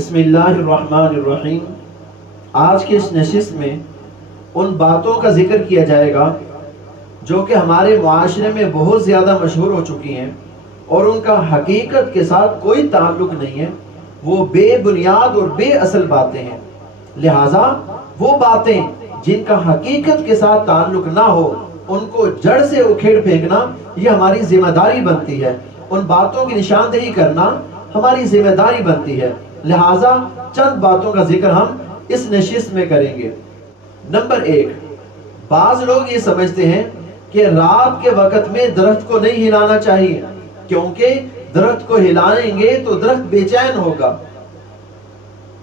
بسم اللہ الرحمن الرحیم۔ آج کی اس نشست میں ان باتوں کا ذکر کیا جائے گا جو کہ ہمارے معاشرے میں بہت زیادہ مشہور ہو چکی ہیں اور ان کا حقیقت کے ساتھ کوئی تعلق نہیں ہے۔ وہ بے بنیاد اور بے اصل باتیں ہیں، لہٰذا وہ باتیں جن کا حقیقت کے ساتھ تعلق نہ ہو ان کو جڑ سے اکھیڑ پھینکنا یہ ہماری ذمہ داری بنتی ہے۔ ان باتوں کی نشاندہی کرنا ہماری ذمہ داری بنتی ہے، لہٰذا چند باتوں کا ذکر ہم اس نشست میں کریں گے۔ نمبر 1، بعض لوگ یہ سمجھتے ہیں کہ رات کے وقت میں درخت کو نہیں ہلانا چاہیے کیونکہ درخت کو ہلائیں گے تو درخت بے چین ہوگا۔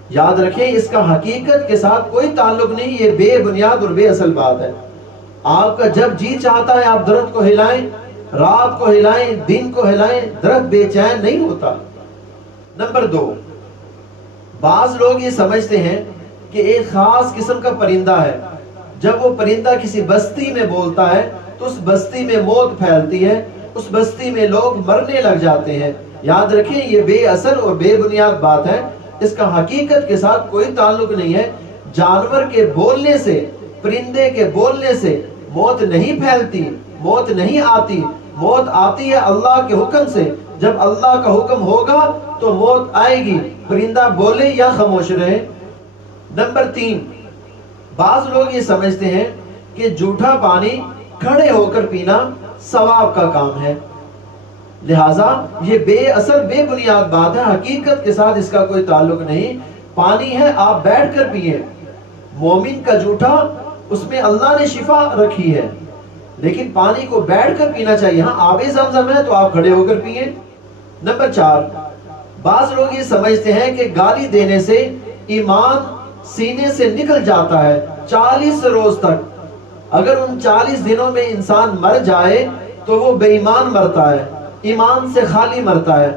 یاد رکھیں اس کا حقیقت کے ساتھ کوئی تعلق نہیں، یہ بے بنیاد اور بے اصل بات ہے۔ آپ کا جب جی چاہتا ہے آپ درخت کو ہلائیں، رات کو ہلائیں، دن کو ہلائیں، درخت بے چین نہیں ہوتا۔ نمبر 2، بعض لوگ یہ سمجھتے ہیں کہ ایک خاص قسم کا پرندہ ہے، جب وہ پرندہ کسی بستی میں بولتا ہے تو اس بستی میں موت پھیلتی ہے، اس بستی میں لوگ مرنے لگ جاتے ہیں۔ یاد رکھیں یہ بے اصل اور بے بنیاد بات ہے، اس کا حقیقت کے ساتھ کوئی تعلق نہیں ہے۔ جانور کے بولنے سے، پرندے کے بولنے سے موت نہیں پھیلتی، موت نہیں آتی، موت آتی ہے اللہ کے حکم سے۔ جب اللہ کا حکم ہوگا تو موت آئے گی، پرندہ بولے یا خاموش رہے۔ نمبر 3، بعض لوگ یہ سمجھتے ہیں کہ جھوٹا پانی کھڑے ہو کر پینا ثواب کا کام ہے، لہٰذا یہ بے اصل بے بنیاد بات ہے، حقیقت کے ساتھ اس کا کوئی تعلق نہیں۔ پانی ہے آپ بیٹھ کر پیئے، مومن کا جھوٹا اس میں اللہ نے شفا رکھی ہے، لیکن پانی کو بیٹھ کر پینا چاہیے۔ ہاں آب زمزم ہے تو آپ کھڑے ہو کر پیئے۔ نمبر 4، بعض لوگ یہ سمجھتے ہیں کہ گالی دینے سے ایمان سینے سے نکل جاتا ہے 40 روز تک۔ اگر ان 40 دنوں میں انسان مر جائے تو وہ بے ایمان مرتا ہے، ایمان سے خالی مرتا ہے۔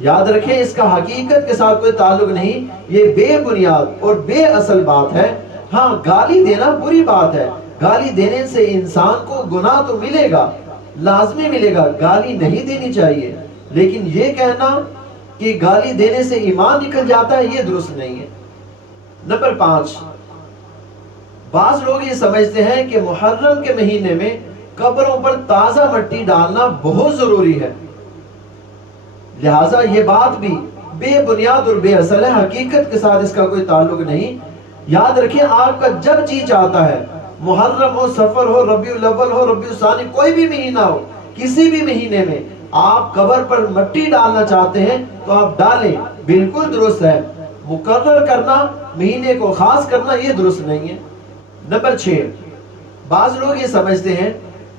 یاد رکھیں اس کا حقیقت کے ساتھ کوئی تعلق نہیں، یہ بے بنیاد اور بے اصل بات ہے۔ ہاں گالی دینا بری بات ہے، گالی دینے سے انسان کو گناہ تو ملے گا، لازمی ملے گا، گالی نہیں دینی چاہیے، لیکن یہ کہنا کہ گالی دینے سے ایمان نکل جاتا ہے یہ درست نہیں ہے۔ نمبر 5، بعض لوگ یہ سمجھتے ہیں کہ محرم کے مہینے میں قبروں پر تازہ مٹی ڈالنا بہت ضروری ہے، لہٰذا یہ بات بھی بے بنیاد اور بے اصل ہے، حقیقت کے ساتھ اس کا کوئی تعلق نہیں۔ یاد رکھیں آپ کا جب جی چاہتا ہے، محرم ہو، سفر ہو، ربیع الاول ہو، ربیع الثانی، کوئی بھی مہینہ ہو، کسی بھی مہینے میں آپ قبر پر مٹی ڈالنا چاہتے ہیں تو آپ ڈالیں، بالکل درست ہے۔ مقرر کرنا، مہینے کو خاص کرنا یہ درست نہیں ہے۔ نمبر 6، بعض لوگ یہ سمجھتے ہیں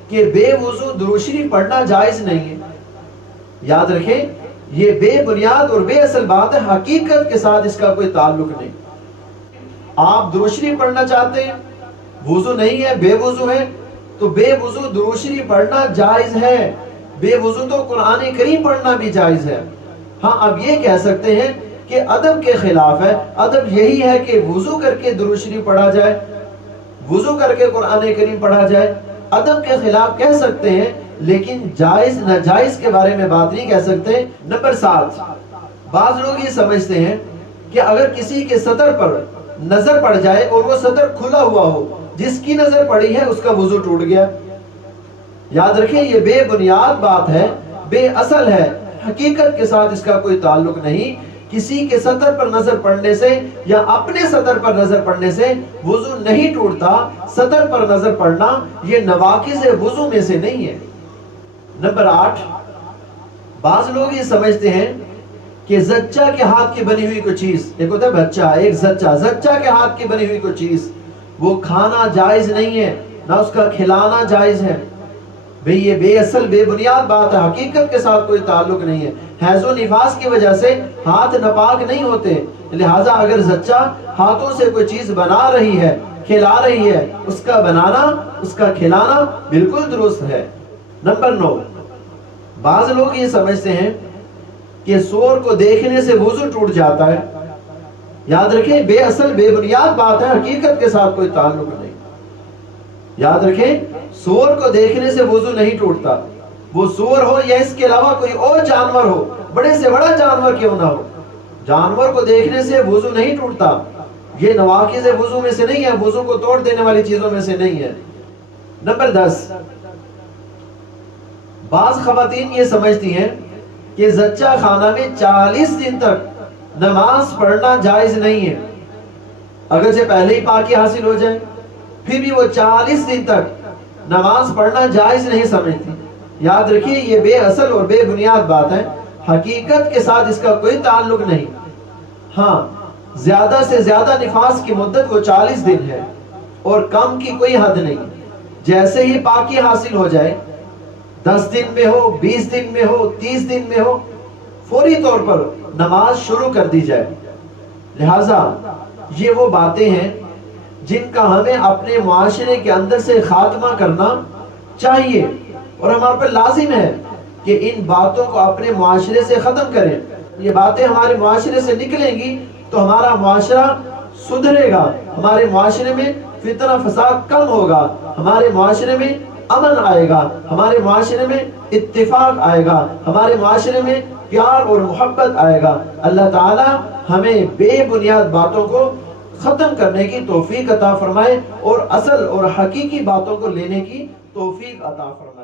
کہ بے وضو درود شریف پڑھنا جائز نہیں ہے۔ یاد رکھیں یہ بے بنیاد اور بے اصل بات ہے، حقیقت کے ساتھ اس کا کوئی تعلق نہیں۔ آپ درود شریف پڑھنا چاہتے ہیں، وضو نہیں ہے، بے وضو ہے، تو بے وضو درود شریف پڑھنا جائز ہے۔ بے وضو تو قرآن کریم پڑھنا بھی جائز ہے۔ ہاں اب یہ کہہ سکتے ہیں کہ ادب کے خلاف ہے، ادب یہی ہے کہ وضو کر کے درود شریف پڑھا جائے، وضو کر کے قرآن کریم پڑھا جائے، ادب کے خلاف کہہ سکتے ہیں، لیکن جائز ناجائز کے بارے میں بات نہیں کہہ سکتے۔ نمبر 7، بعض لوگ یہ سمجھتے ہیں کہ اگر کسی کے سطر پر نظر پڑ جائے اور وہ سطر کھلا ہوا ہو، جس کی نظر پڑی ہے اس کا وضو ٹوٹ گیا۔ یاد رکھیں یہ بے بنیاد بات ہے، بے اصل ہے، حقیقت کے ساتھ اس کا کوئی تعلق نہیں۔ کسی کے سطر پر نظر پڑنے سے یا اپنے سطر پر نظر پڑنے سے وضو نہیں ٹوٹتا، سطر پر نظر پڑنا یہ نواقض وضو میں سے نہیں ہے۔ نمبر 8، بعض لوگ یہ سمجھتے ہیں کہ زچہ کے ہاتھ کی بنی ہوئی کوئی چیز، ایک ہوتا ہے بچہ، ایک زچہ کے ہاتھ کی بنی ہوئی کوئی چیز وہ کھانا جائز نہیں ہے، نہ اس کا کھلانا جائز ہے۔ بھئی یہ بے اصل بے بنیاد بات ہے، حقیقت کے ساتھ کوئی تعلق نہیں ہے۔ حیض و نفاس کی وجہ سے ہاتھ ناپاک نہیں ہوتے، لہٰذا اگر زچہ ہاتھوں سے کوئی چیز بنا رہی ہے، کھلا رہی ہے، اس کا بنانا، اس کا کھلانا بالکل درست ہے۔ نمبر 9، بعض لوگ یہ سمجھتے ہیں کہ سور کو دیکھنے سے وضو ٹوٹ جاتا ہے۔ یاد رکھیں بے اصل بے بنیاد بات ہے، حقیقت کے ساتھ کوئی تعلق نہیں۔ یاد رکھیں سور کو دیکھنے سے وضو نہیں ٹوٹتا، وہ سور ہو یا اس کے علاوہ کوئی اور جانور ہو، بڑے سے بڑا جانور کیوں نہ ہو، جانور کو دیکھنے سے وضو نہیں ٹوٹتا، یہ نواقض وضو میں سے نہیں ہے، وضو کو توڑ دینے والی چیزوں میں سے نہیں ہے۔ نمبر 10، بعض خواتین یہ سمجھتی ہیں کہ زچہ خانہ میں 40 دن تک نماز پڑھنا جائز نہیں ہے، اگرچہ پہلے ہی پاکی حاصل ہو جائے پھر بھی وہ 40 دن تک نماز پڑھنا جائز نہیں سمجھتی۔ یاد رکھیے یہ بے اصل اور بے بنیاد بات ہے، حقیقت کے ساتھ اس کا کوئی تعلق نہیں۔ ہاں، زیادہ سے زیادہ نفاس کی مدت وہ 40 دن ہے اور کم کی کوئی حد نہیں۔ جیسے ہی پاکی حاصل ہو جائے، 10 دن میں ہو، 20 دن میں ہو، 30 دن میں ہو، فوری طور پر نماز شروع کر دی جائے۔ لہٰذا یہ وہ باتیں ہیں جن کا ہمیں اپنے معاشرے کے اندر سے خاتمہ کرنا چاہیے، اور ہمارے پر لازم ہے کہ ان باتوں کو اپنے معاشرے سے ختم کریں۔ یہ باتیں ہمارے معاشرے سے نکلیں گی تو ہمارا معاشرہ سدھرے گا، ہمارے معاشرے میں فتنہ فساد کم ہوگا، ہمارے معاشرے میں امن آئے گا، ہمارے معاشرے میں اتفاق آئے گا، ہمارے معاشرے میں پیار اور محبت آئے گا۔ اللہ تعالی ہمیں بے بنیاد باتوں کو ختم کرنے کی توفیق عطا فرمائے اور اصل اور حقیقی باتوں کو لینے کی توفیق عطا فرمائے۔